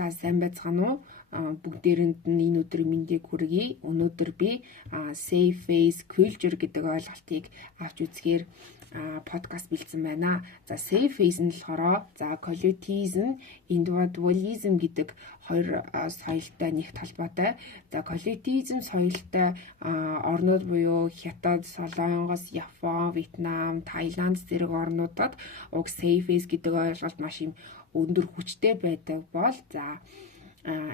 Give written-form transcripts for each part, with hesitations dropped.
За сайн байцгаана уу? Бүгдээрэнд нь энэ өдрийн мэндийг хүргэе. Өнөөдөр би Safe Face Culture гэдэг ойлголтыг авч үзэхээр подкаст бэлдсэн байна. За Safe Face нь болохоор colletism, individualism гэдэг хоёр соёлтой нэгт холбоотой. За colletism соёлтой орнууд буюу Хятад, Солонгос, Япон, Вьетнам, Таиланд зэрэг орнуудад уг Safe Face гэдэг ойлголт маш юм өндөр хүчтэй байдаг бол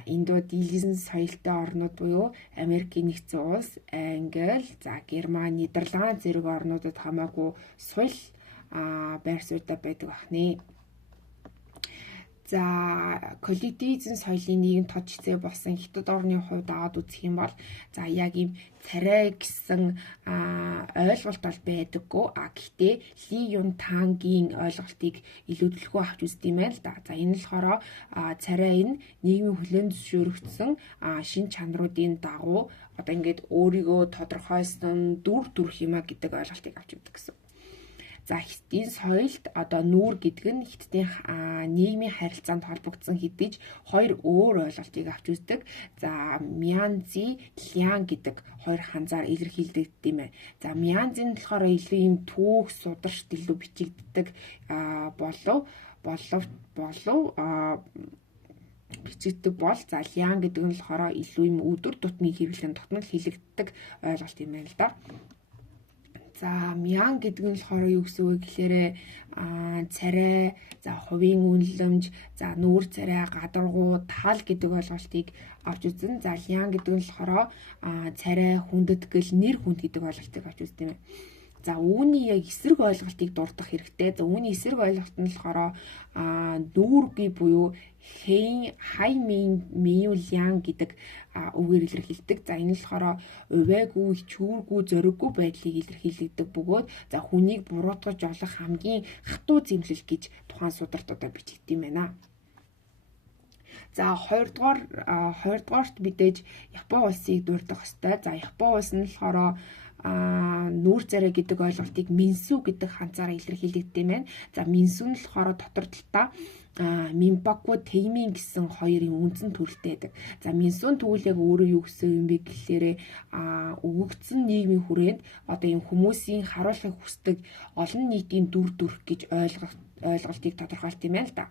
индодилизм соёлтой орнууд буюу Америкийн нэгдсэн улс, Англи, Герман, Нидерланд зэрэг орнуудад хамаагүй соёл байр суурьтай байдаг бахны. За коллективизм соёлын нийгэм тод хэцээ болсон Хятад орны хувьд аваад үзэх юм бол яг ийм царай гэсэн ойлголт бол байдаггүй. Гэхдээ Ли Юн Тангийн ойлголтыг илүү төлхөө авч үздэг юм байна л да. За энэ нь болохоор царай нь нийгмийн хүлээн зөвшөөрөгдсөн шин чанаруудын дагуу одоо ингээд өөрийгөө тодорхойлсон дүр төрх юм а гэдэг ойлголтыг авч үздэг гэсэн. За Хятадын соёлд одоо нүүр гэдэг нь Хятадын нийгмийн харилцаанд холбогдсон хэдиж хоёр өөр ойлголтыг авч үздэг. За Мянзи, Лян гэдэг хоёр ханзаар илэрхийлдэг юм байна. За Мянзи нь болохоор илүү юм түүх, сударшд илүү бичигддэг болов бичигддэг бол за Лян гэдэг нь болохоор илүү юм өдөр тутмын хэрэглэн дотнол хэлэгддэг ойлголт юм байна л да. За мян гэдэг нь болохоор юу гэсэн үг гэхээр царай, хувийн үнэлэмж, нүүр царай, гадаргуу, тал гэдэг ойлголтыг авч үзэн. За лян гэдэг нь болохоор царай, хүндэтгэл, нэр хүнд гэдэг ойлголтыг авч үздэг юм. За үүний яг эсрэг ойлголтыг дурдах хэрэгтэй. За үүний эсрэг ойлголт нь болохоор нүүргүй буюу хай миу лян гэдэг үгээр илэрхийлдэг. За энэ нь болохоор увайгүй, хичүүргүй, зориггүй байдлыг илэрхийлдэг бөгөөд хүнийг буруутгаж олох хамгийн хатуу зэмлэл гэж тухайн судартуудаар бичигдсэн юм байна. За хоёрдугаарт мэдээж Япон улсыг дурдах ёстой. За Япон улс нь болохоор нүүр царай гэдэг ойлголтыг минсү гэдэг ханцаараа илэрхийлэгддэг юм байна. За минсү нь болохоор дотор талдаа Минбаку Тэймин гэсэн хоёр юм үндсэн төрөлтэй байдаг. За минсүн тэгвэл яг өөрөө юу гэсэн юм бэ гэхлээр өгөгдсөн нийгмийн хүрээнд одоо юм хүмүүсийн харуулахыг хүсдэг олон нийтийн дүр төрх гэж ойлголтыг тодорхойлт юм байна л да.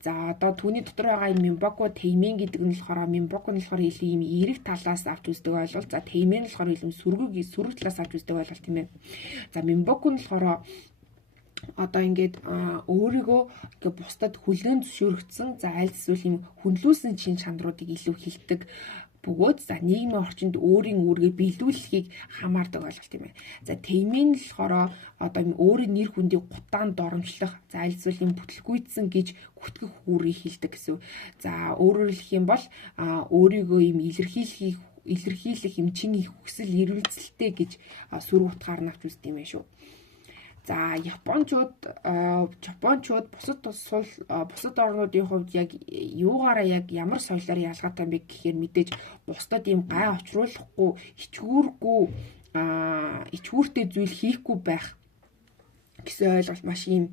За одоо түүний дотор байгаа юм Минбаку Тэймин гэдэг нь болохоор Минбаку нь болохоор илүү юм эерэг талаас авч үздэг ойлголт. За Тэймин нь болохоор илүү сөрөг талаас авч үздэг ойлголт юм байна. За Минбаку нь болохоор одоо ингээд өөрийгөө ингээд бусдад хүлээн зөвшөөрөгдсөн аль эсвэл юм хүндлүүлсэн чин чанаруудыг илүү хилдэг бөгөөд нийгмийн орчинд өөрийн үүргээ биелүүлэхийг хамаардаг ойлголт юм байна. За Тэймин нь болохоор одоо юм өөрийн нэр хүндийг гутаан доромжлох аль эсвэл юм бүтлгүйдсэн гэж гүтгэх үүргийг хилдэг гэсэн. За өөрөөр хэлэх юм бол өөрийгөө юм илэрхийлэх юм чин их хүсэл эрүүлзэлтэй гэж сүр утгаар нь авч үздэг юм байна шүү. За Япончууд бусад орнуудын хувьд яг юугаараа яг ямар соёлоор ялгаатай юм бэ гэхээр мэдээж бусдад ийм гай очруулахгүй, ичгүүртэй зүйл хийхгүй байх гэсэн ойлголт маш ийм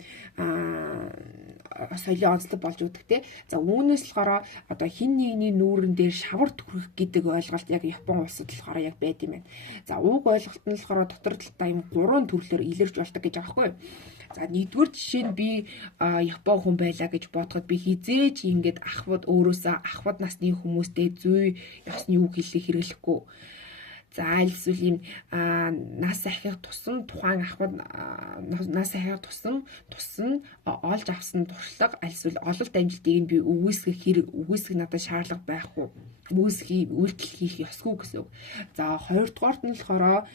соёлын онцлог болж өгдөг те. За үүнээс болохоор одоо хин нэгний нүүрэн дээр шавар төрөх гэдэг ойлголт яг Япон улсад болохоор яг байд юм байна. За уг ойлголт нь болохоор дотор талдаа юм 3 төрлөөр илэрч болдог гэж байгаа хгүй. За нэгдүгээр жишээ нь би Япон хүн байлаа гэж бодоход би хизээч ингээд өөрөөсөө ахвад насны хүмүүстэй зүй ёсны үг хэлэх хэрэглэхгүй. За аль эсвэл юм нас ахих тусам тухайн ахвад нас ахих тусам олж авсан туршлага аль эсвэл ололт амжилтыг нь би үгүйсгэх надад шаардлага байхгүй. Үйлдэл хийх ёсгүй гэсэн үг. За хоёрдугаарт нь болохоор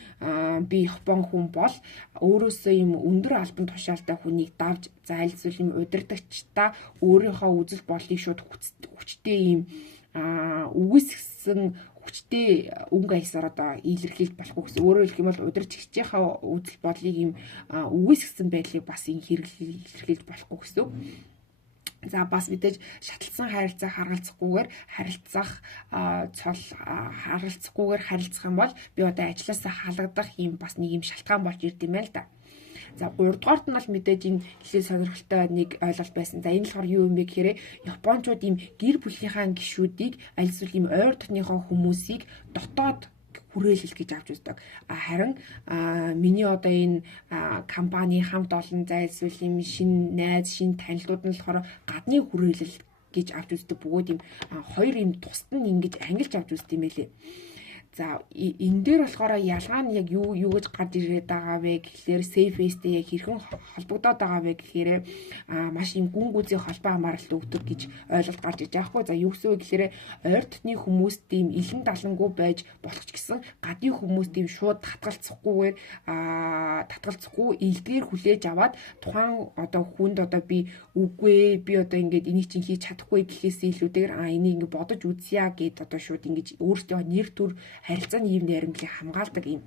би Япон хүн бол өөрөөсөө юм өндөр албан тушаалтай хүнийг давж аль эсвэл юм удирдагчдаа өөрийнхөө үзэл бодлыг шууд хүчтэй юм үгүйсгсэн хүчтэй өнгө аясаар одоо илэрхийлж болохгүй гэсэн. Өөрөөр хэлэх юм бол удирдагчдынхаа үзэл бодлыг юм үгүйсгсэн байдлыг бас илэрхийлж болохгүй гэсэн. За бас мэдээж шатлсан харилцаа харгалзахгүйгээр харилцах юм бол би одоо ажилласаа халагдах юм бас нэг юм шалтгаан болж ирд юм байл да. За 3 дугаарт нь бол мэдээж энэ ихлээр сонирхолтой нэг ойлголт байсан. За энэ болохоор юу юм бэ гэхээр Япончууд ийм гэр бүлийнхаа гишүүдийг аль эсвэл ийм ойр дотныхоо хүмүүсийг дотоод хүрээлэл гэж авч үздэг. Харин миний одоо энэ компани хамт олон зайлсвал юм шин найз, шин танилтууд нь болохоор гадны хүрээлэл гэж авч үздэг. Бөгөөд юм хоёр юм тусад нь ингэж ангилж авч үздэг юм байлээ. За энэ дээр болохоор ялгаа нь яг юу гэж гарч ирээд байгаа вэ гэхлээр safe face-тэй яг хэрхэн холбогдоод байгаа вэ гэхээр маш юм гүн гүзээ холбоо хамааралт өгдөг гэж ойлголт гарч иж байгаа хгүй. За юу гэсэн үг гэхээр ойр дотны хүмүүс тийм илэн далангуй байж болох ч гэсэн гадны хүмүүс тийм шууд татгалзахгүй илдгээр хүлээж аваад тухайн одоо хүнд одоо би үгүй би одоо ингээд энийг чинь хийж чадахгүй гэхээс илүүтэйгээр энийг ингээд бодож үзье гэд одоо шууд ингэж өөртөө нэр төр харилцааны ийм найрамдлыг хамгаалдаг юм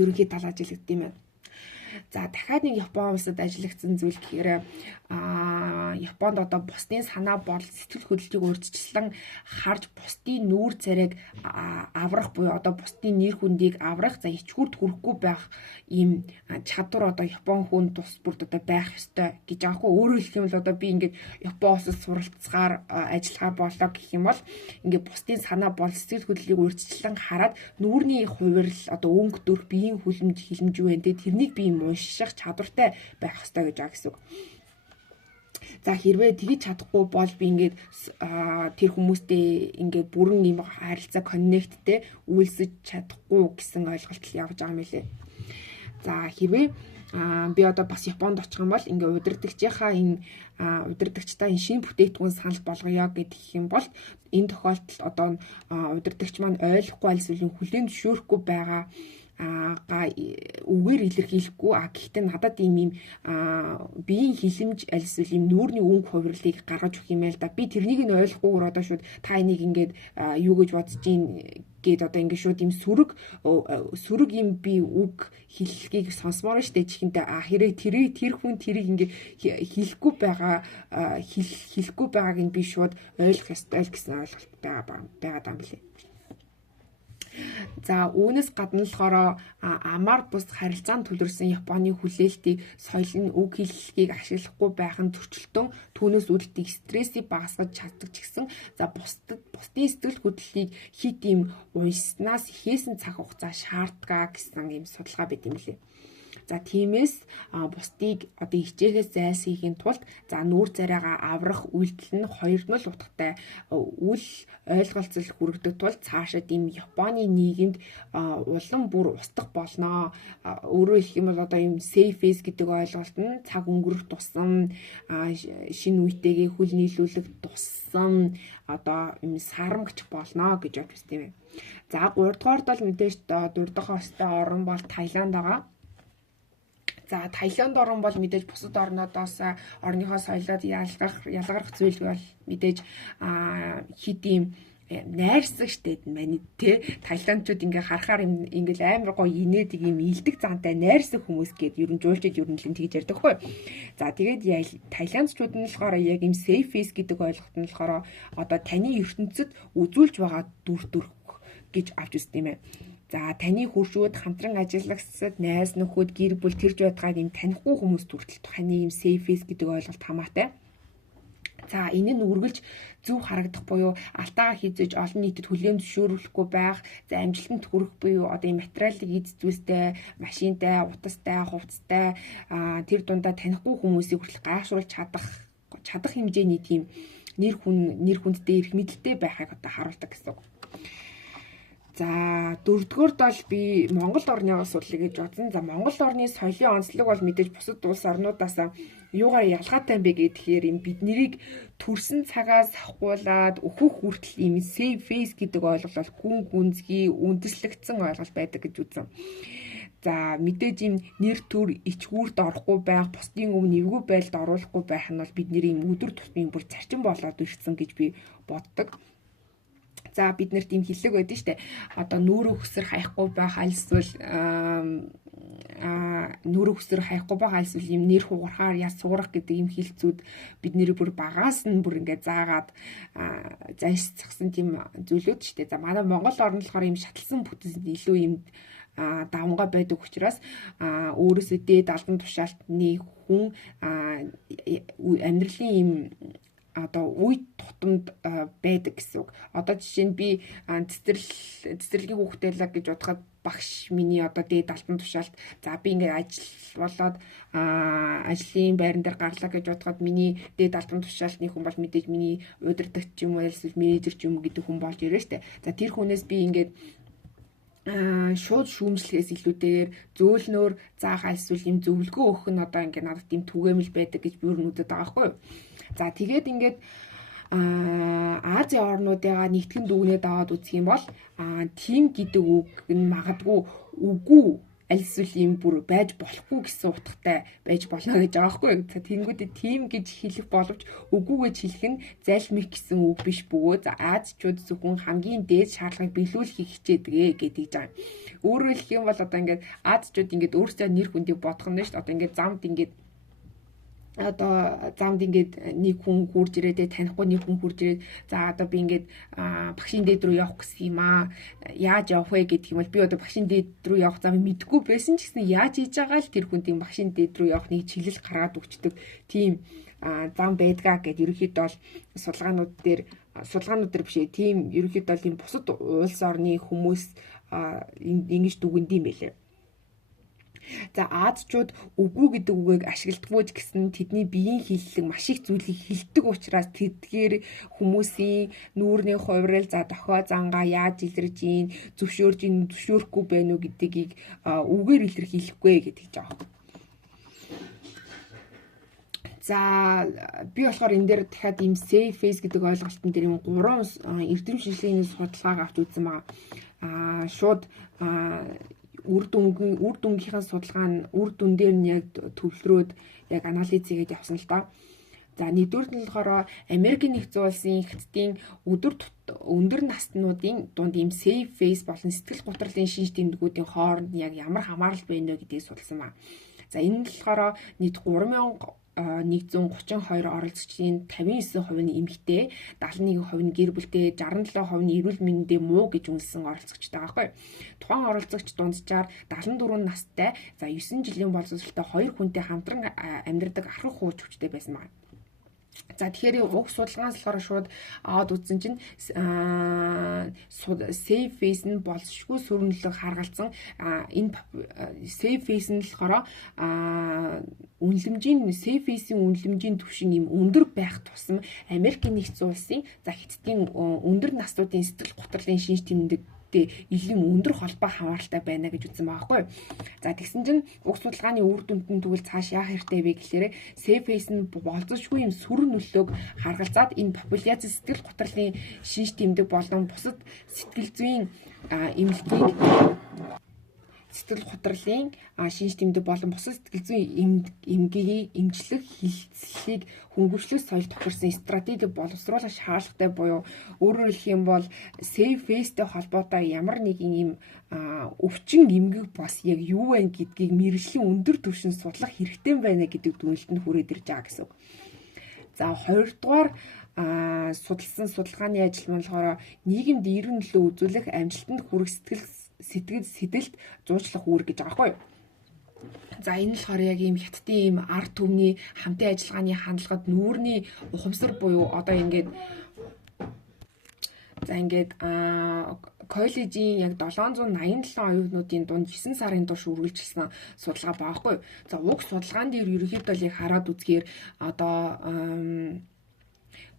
ерөнхий тал ажиллагддаг юм байна. За дахиад нэг Япон улсад ажиллагдсан зүйл гэхээр Японд одоо бусдын санаа бодол сэтгэл хөдлөлтийг өөрчилсөн харж бусдын нүүр царайг аврах буюу одоо бусдын нэр хүндийг аврах за ичгүүрт хүрэхгүй байх ийм чадвар одоо Япон хүн тус бүрд одоо байх ёстой гэж аахгүй. Өөрөөр хэлэх юм бол одоо би ингээд Япон улсад суралцгаар ажиллахаар болоо гэх юм бол ингээд бусдын санаа бодол сэтгэл хөдлөлийг өөрчилсөн хараад нүүрний хувирал одоо өнгө дөрх биеийн хүлэмж хилэмж вэ тэрнийг би унших чадвартай байх ёстой гэж байгаа гэсэн үг. За хэрвээ тэгж чадахгүй бол би ингээд тэр хүмүүстэй ингээд бүрэн юм харилцаа коннекттэй үйлсэж чадахгүй гэсэн ойлголт явж байгаа юм лээ. За хэрвээ би одоо бас Японд очих юм бол ингээд удирдагчийнхаа энэ удирдагчтай энэ шинэ бүтээгдэхүүн санал болгоё гэдэг юм бол энэ тохиолдолд одоо удирдагч маань ойлгохгүй альсвал хүлээн зөвшөөрөхгүй байгаа үгээр илэрхийлэхгүй гэхдээ надад ийм биеийн хилэмж альсвал ийм нүүрний өнгө хувирлыг гаргаж өгөх юм байл да. Би тэрнийг нь ойлгохгүйгээр одоо шууд та энийг ингээд юу гэж бодож гин гээд одоо ингээд шууд ийм сөрөг ийм би үг хэлхийг сонсмоор штэ чихэндээ хэрэг тэр хүн тэрийг ингээд хэлэхгүй байгааг нь би шууд ойлгох ёстой л гэсэн ойлголт байгаа даа билээ. За үүнээс гадна болохоор амар бус харилцаанд төлөрсөн Японы хүлээлтийг соёл нь үг хэллэгийг ашиглахгүй байх нь зөрчилтөн түүнээс үүдэлтийг стрессийг багасгаж чаддаг ч гэсэн за бусдын сэтгэл хөдлөлийг хит ийм уншснаас ихээсэн цаг хугацаа шаарддаг гэсэн ийм судалгаа байт юм лээ. За тиймээс бусдыг одоо хичээхээс зайлсхийхийн тулд за нүүр царайгаа аврах үйлдэл нь хоёрдмол утгатай үл ойлголцол хүргэдэг тул цаашаа ийм Японы нийгэмд улам бүр устгах болно. Өөрөөр хэлэх юм бол одоо ийм safe face гэдэг ойлголт нь цаг өнгөрөх тусам шинэ үетэйгээ хүл нийлүүлэх тусам одоо ийм сарамгч болно гэж бодож байна. За 3 дугаард бол мэдээж дурдах хостой орн бол Таиланд байгаа. За Таиланд орн бол мэдээж бусад орнуудоос орныхоо соёлоод ялгарх зүйл бол мэдээж хэдийн найрсаг штэ мань те Таиландчууд ингээ харахаар ингээл амар гоё инээдэг юм илдэг зантай найрсаг хүмүүс гээд ер нь жуулчид ер нь л тэгж ярьдаг хгүй. За тэгээд Таиландчууд нь болохоор яг юм safe face гэдэг ойлголт нь болохоор одоо таны ертөнцид үзүүлж байгаа дүр гэж авч үздэг юм байна. За таны хуршүүд хамтран ажиллагчид найз нөхөд гэр бүл тэрж байдгаа юм танихгүй хүмүүс хүртэл таны юм safe face гэдэг ойлголт хамаатай. За энэ нь үргэлж зөв харагдах буюу алтайгаа хийжээж олон нийтэд хүлээн зөвшөөрөхгүй байх, за амжилтанд хүрэх буюу одоо энэ материалын эд зүйлстэй, машинтай, утастай, хувцастай тэр дундаа танихгүй хүмүүсийг хүртэл гайхшруулж чадах хэмжээний тийм нэр хүндтэй эрх мэдэлтэй байхыг одоо харуулдаг гэсэн үг. За дөрөвдүгээрд бол би Монгол орны асуудлыг гэж бодсон. За Монгол орны соёлын онцлог бол мэдээж бусад улс орнуудаас юугаар ялгаатай юм бэ гэхээр юм бид нэрийг төрсэн цагаас авахгуулаад өөхөх хүртэл юм safe face гэдэг ойлголт бол гүн гүнзгий үндэслэгдсэн ойлголт байдаг гэж үзсэн. За мэдээж юм нэр төр ичгүүрт орохгүй байх, бусдын өмнө эвгүй байлд оруулахгүй байх нь бол бидний юм өдөр тутмын бүр зарчим болоод ирсэн гэж би боддог. За бид нарт ийм хэллэг байдаг штэ. Одоо нүүрээ хөсөр хаяхгүй байх альсвал нүүрээ хөсөр хаяхгүй байх альсвал ийм нэр хугарахаар яс суурах гэдэг ийм хэлцүүд бид нэр бүр багаас нь бүр ингээд заагаад зайсцсан тийм зүйлүүд штэ. За манай Монгол орн болохоор ийм шатлсан бүтэц илүү ийм давангаа байдаг учраас өөрөөсөө дээд албан тушаалтны хүн амьдралын ийм одоо үе тутамд байдаг гэсэн үг. Одоо жишээ нь би цэцэрлэгийн хүүхдэлэг гэж бодоход багш миний одоо дээд алтан тушаалт за би ингээд ажил болоод ажлын байран дээр гарлаа гэж бодоход миний дээд алтан тушаалтны хүн бол мэдээж миний удирдагч ч юм уу эсвэл менежер ч юм уу гэдэг хүн болж ирээ штэ. За тэр хүнээс би ингээд шууд шүүмжлэхээс илүүтэйгээр зөөлнөөр заахаа эсвэл юм зөвлөгөө өгөх нь одоо ингээд надад тийм түгээмэл байдаг гэж би өөр нүдэд байгаа байхгүй юу. За тэгээд ингээд Азийн орнуудыгаа нэгтгэн дүгнээд аваад үзэх юм бол тийм гэдэг үг нь магадгүй үгүй аль эсвэл юм бүр байж болохгүй гэсэн утгатай байж болно гэж байгаа байхгүй. За тэнгүүдэд тийм гэж хэлэх боловч үгүй гэж хэлэх нь зайлшмих гэсэн үг биш бөгөөд Азчууд зөвхөн хамгийн дээд шаардлагыг биелүүлэхийг хичээдэг гэдэг жаа. Өөрөөр хэлэх юм бол одоо ингээд Азчууд ингээд өөрсдөө нэр хүндийг бодох нь шүү дээ. Одоо ингээд замд ингээд нэг хүн хурж ирээд танихгүй нэг хүн хурж ирээд за одоо би ингээд багшийн дээд рүү явах гэсэн юм аа. Яаж явах вэ гэдэг юм бол би одоо багшийн дээд рүү явах замыг мэдгүй байсан ч гэсэн яаж хийж байгаа л тэр хүндийн багшийн дээд рүү явах нэг чиглэл гаргаад өгчдөг тийм зам байдгаа гэд ерөнхийдөө бол судалгаанууд дээр биш тийм ерөнхийдөө бол юм бусад улс орны хүмүүс ингэж дүгнэдэм байлээ. За Азчууд үгүй гэдэг үгийг ашигладаггүй ч гэсэн тэдний биеийн хиллэг маш их зүйлийг хилдэг учраас тэдгээр хүмүүсийн нүүрний хувирал за дохио зангаа яаж илэрж ийн зөвшөөрөхгүй байна уу гэдгийг үгээр илэрхийлэхгүй гэдэг жаа. За би болохоор энэ дээр дахиад ийм safe face гэдэг ойлголтын дээр юм 3 эрдэм шинжилгээний судалгааг авч үзсэн байгаа. Шууд үр дүнгийнхаа судалгаа нь үр дүн дээр нь яг төвлөрөөд яг анализ хийгээд явсан л доо. За нэгдүгээр нь болохоор Америкийн нэгдсэн улсын хятадын өндөр наснуудын дунд ийм safe face болон сэтгэл гутралын шинж тэмдгүүдийн хооронд яг ямар хамаарал байна вэ гэдгийг судалсан ба. За энэ нь болохоор нийт 3132 оролцогчдын 59% нь эмэгтэй, 71% нь гэр бүлтэй, 67% нь эрүүл мэндэд муу гэж үнэлсэн оролцогчтой байгаа байхгүй. Тухайн оролцогч дунджаар 74 настай, за 9 жилийн боловсролтой 2 хүнтэй хамтран амьдардаг архах хууч хүчтэй байсан байна. За тэгэхээр уг судалгаанаас болохоор шууд аваад үзсэн чинь safe face нь болшгүй сүрнэлэг харгалзсан энэ safe face нь болохоор safe face-ийн үнэлэмжийн түвшин юм өндөр байх тусам Америкийн нэгдсэн улсын за хятадын өндөр наснуудын сэтгэл гутралын шинж тэмдэг илүү өндөр холбоо хамааралтай байна гэж үзсэн байгаа хгүй. За тэгсэн чинь уг судалгааны үр дүнд нь тэгвэл цааш яах хэрэгтэй вэ гэхээр safe face нь болцсошгүй юм сүр нөлөөг харгалзаад энэ популяци сэтгэл гутралын шинж тэмдэг болон бусад сэтгэл зүйн сэтгэл гутралын шинж тэмдэг болон бусад сэтгэл зүйн эмчлэх хилцлийг хөнгөвчлөх соёл тохирсон стратеги боловсруулах шаардлагатай буюу өөрөөр хэлэх юм бол safe face-тэй холбоотой ямар нэгэн юм өвчин эмгэг бас яг юу вэ гэдгийг мэргэжлийн өндөр түвшинд судлах хэрэгтэй байна гэдэг дүгнэлтэнд хүрээд ирж байгаа гэсэн үг. За хоёрдугаар судалсан судалгааны ажил нь болохоор нийгэмд эрүүл нөлөө үзүүлэх амжилтанд хүрэх сэтгэлд зуучлах үүрэг гэж байгаа байхгүй юу. За энэ болохоор яг ийм хятадын ийм ард түмний хамтын ажиллагааны хандлагад нүүрний ухамсар буюу одоо ингээд коллежийн яг 787 оюутнуудын дунд 9 сарын турш үргэлжилсэн судалгаа байгаа байхгүй юу. За уг судалгаан дээр ерөнхийдөө яг хараад үзгээр одоо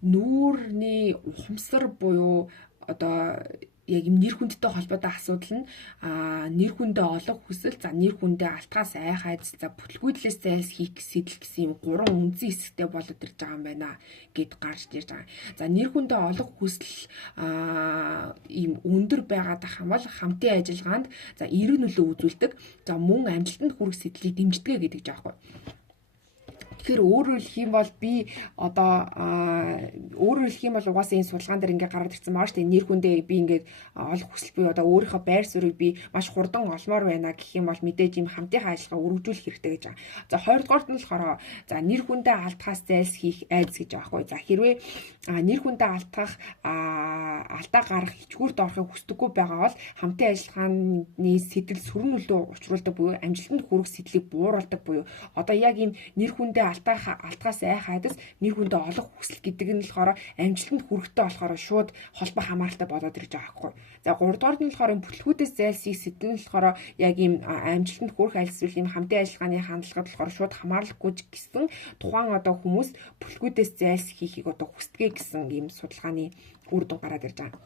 нүүрний ухамсар буюу одоо яг юм нэр хүндтэй холбоотой асуудал нь нэр хүндээ олох хүсэл, за нэр хүндээ алтгаас айх айдас, за бүтлгүүдлээс зайлс хийх сэтэл гэсэн юм 3 үндсэн хэсэгтэй болоод ирж байгаа юм байна гэд гарч ирж байгаа. За нэр хүндээ олох хүсэл ийм өндөр байгаад ах юм бол хамтын ажиллагаанд за эрэг нөлөө үзүүлдэг. За мөн амжилтанд хүрэх сэтлийг дэмждэг гэдэг жаахгүй. Тэгэхээр өөрөөр хэлэх юм бол би одоо өөрөөр хэлэх юм бол угаасаа энэ судалгаан дээр ингээд гараад ирсэн маа штэ нэр хүндээ би ингээд олох хүсэл буюу одоо өөрийнхөө байр суурийг би маш хурдан олмоор байна гэх юм бол мэдээж юм хамтынхаа ажиллагаа өргөжүүлэх хэрэгтэй гэж байгаа. За хоёрдугаарт нь болохоор за нэр хүндээ алдахаас зайлсхийх айдас гэж байгаа хгүй. За хэрвээ нэр хүндээ алдаа гарах ичгүүрт орохыг хүсдэггүй байгаа бол хамтын ажиллагааны сэтэл сүрэн нөлөө учруулдаг буюу амжилтанд хүрэх сэтлийг бууруулдаг буюу одоо яг ийм нэр хүндээ алдгаас айх айдас нэр хүндээ олох хүсэл гэдэг нь болохоор амжилтанд хүрэхтэй болохоор шууд холбоо хамааралтай болоод ирж байгаа байхгүй. За 3 дугаар нь болохоор бүтлгүүдээс зайлсхийх сэтэл нь болохоор яг ийм амжилтанд хүрэх альсвал ийм хамтын ажиллагааны хандлагад болохоор шууд хамааралгүй гэсэн тухайн одоо хүмүүс бүтлгүүдээс зайлсхийхийг одоо хүсдэгэ гэсэн ийм судалгааны үр дүн гараад ирж байгаа.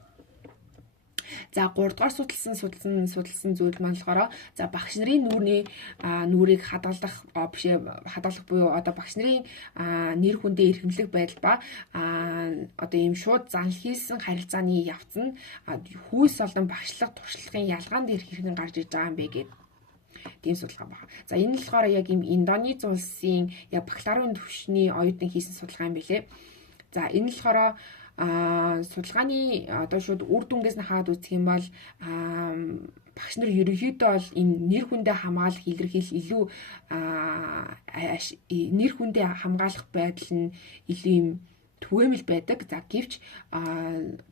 За 3 дугаар судалсан зүйл маань болохоор за багш нарын нүрийг хадгалах буюу одоо багш нарын нэр хүндээ эрхэмлэх байдал ба одоо ийм шууд занл хийсэн харилцааны явц нь хүйс олон багшлах туршлагын ялгаан дээр хэрхэн гарч иж байгаа юм бэ гэдэг тийм судалгаа байна. За энэ нь болохоор яг ийм Индонез улсын яг бакалаврын түвшний оюутан хийсэн судалгаа юм билээ. За энэ нь болохоор судалгааны одоо шууд үр дүнгээс нь хаад үзэх юм бол багш нар ерөнхийдөө бол энэ нэр хүндээ хамгаалах илэрхийл илүү нэр хүндээ хамгаалах байдал нь илүү юм түгээмэл байдаг. За гэвч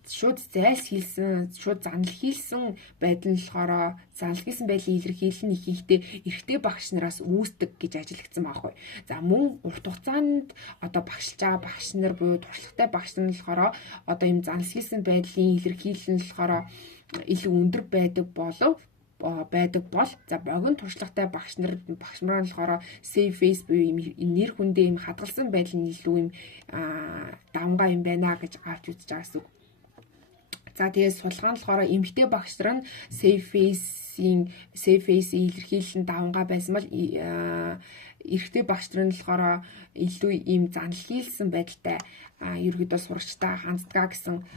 шууд зайлсхийсэн, шууд занл хийсэн байдал нь болохоор занл хийсэн байдлын илэрхийлэл нь ихэнхдээ эрэгтэй багш нараас үүсдэг гэж ажиглагдсан байхгүй. За мөн урт хугацаанд одоо багшилж байгаа багш нар буюу туршлагатай багш нар нь болохоор одоо ийм занл хийсэн байдлын илэрхийлэл нь болохоор илүү өндөр байдаг бол за богино туршлагатай багш нар нь болохоор safe face буюу нэр хүндээ юм хадгалсан байдал нь илүү юм давмгай юм байна гэж авч үзэж байгаас үг. За тэгээд судалгаан болохоор эмэгтэй багш нар нь safe face илэрхийлэл нь давмгай байсан бол эрэгтэй багш нар нь болохоор илүү ийм занл хийлсэн байдалтай ерөөдөө сурагчтай ханддаг гэсэн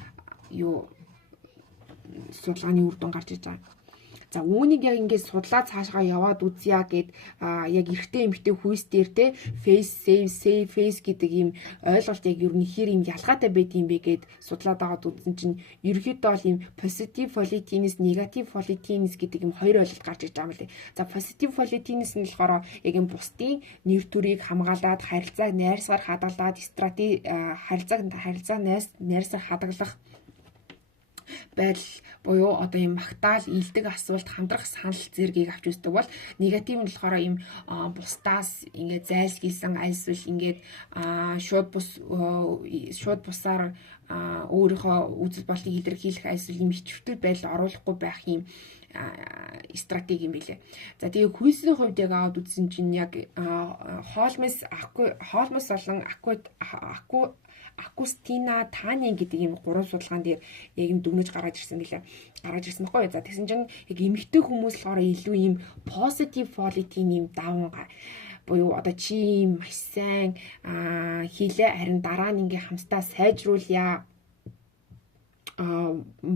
судалгааны үр дүн гарч иж байгаа. За үүнийг яг ингээд судлаад цаашгаа яваад үзье гэд яг эрэгтэй эмэгтэй хүйс дээр те face save face гэдэг ийм ойлголт яг ер нь хэр ийм ялгаатай байд юм бэ гэд судлаад аваад үзсэн чинь ерөөхдөө бол ийм positive politeness negative politeness гэдэг ийм хоёр ойлголт гарч иж байгаа юм лээ. За positive politeness нь болохоор яг ийм бусдын нэр төрийг хамгаалаад харилцааг найрсаар хадгалаад стратеги харилцааг найрсаар хадгалах байдал буюу одоо юм магтаал илдэг асуулт хамтрах санал зэргийг авч үздэг бол негатив нь болохоор юм бусдаас ингээд зайлсхийсэн альсвал ингээд шууд бусаар өөрийнхөө үзэл бодлыг илэрхийлэх альсвал юм ичвэртэй байдал оруулахгүй байх юм стратеги юм билээ. За тэгээ хүйсийн хувьд яг аваад үзсэн чинь яг Холмс болон Акустина Таны гэдэг ийм 3 судалгаан дээр яг юм дүгнэж гараад ирсэн байхгүй. За тэгсэн чинь яг эмэгтэй хүмүүс болохоор илүү ийм positive quality-ийн ийм давмгай буюу одоо чи маш сайн хийлээ харин дараа нь ингээ хамтдаа сайжруулъя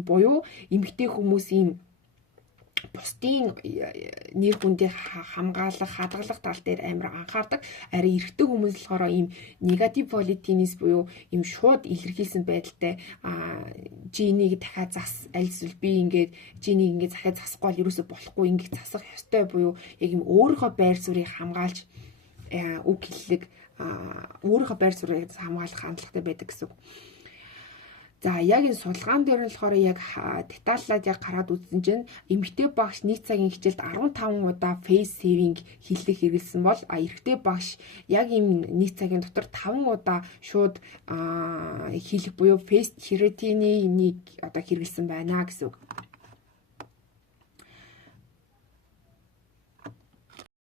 буюу эмэгтэй хүмүүс ийм бусдын нэр хүндээ хамгаалах, хадгалах тал дээр амар анхаардаг. Арийн эрэгтэй хүмүүс болохоор ийм негатив политинес буюу ийм шууд илэрхийлсэн байдалтай жинийг дахиад альсвал би ингээд жинийг ингээд захиад засахгүй бол ерөөсө болохгүй ингээд засах ёстой буюу яг ийм өөрийнхөө байр суурийг хамгаалж үг хэллэг өөрийнхөө байр суурийг хамгаалах хандлагатай байдаг гэсэн. За яг энэ судалгаан дээр нь болохоор яг деталлаад яг гараад үзсэн чинь эмэгтэй багш нийт цагийн хичээлд 15 удаа face saving хэллэг хэрэгэлсэн бол эрэгтэй багш яг ийм нийт цагийн дотор 5 удаа шууд хэлэх буюу face charity-ний нэг одоо хэрэгэлсэн байна гэсэн үг.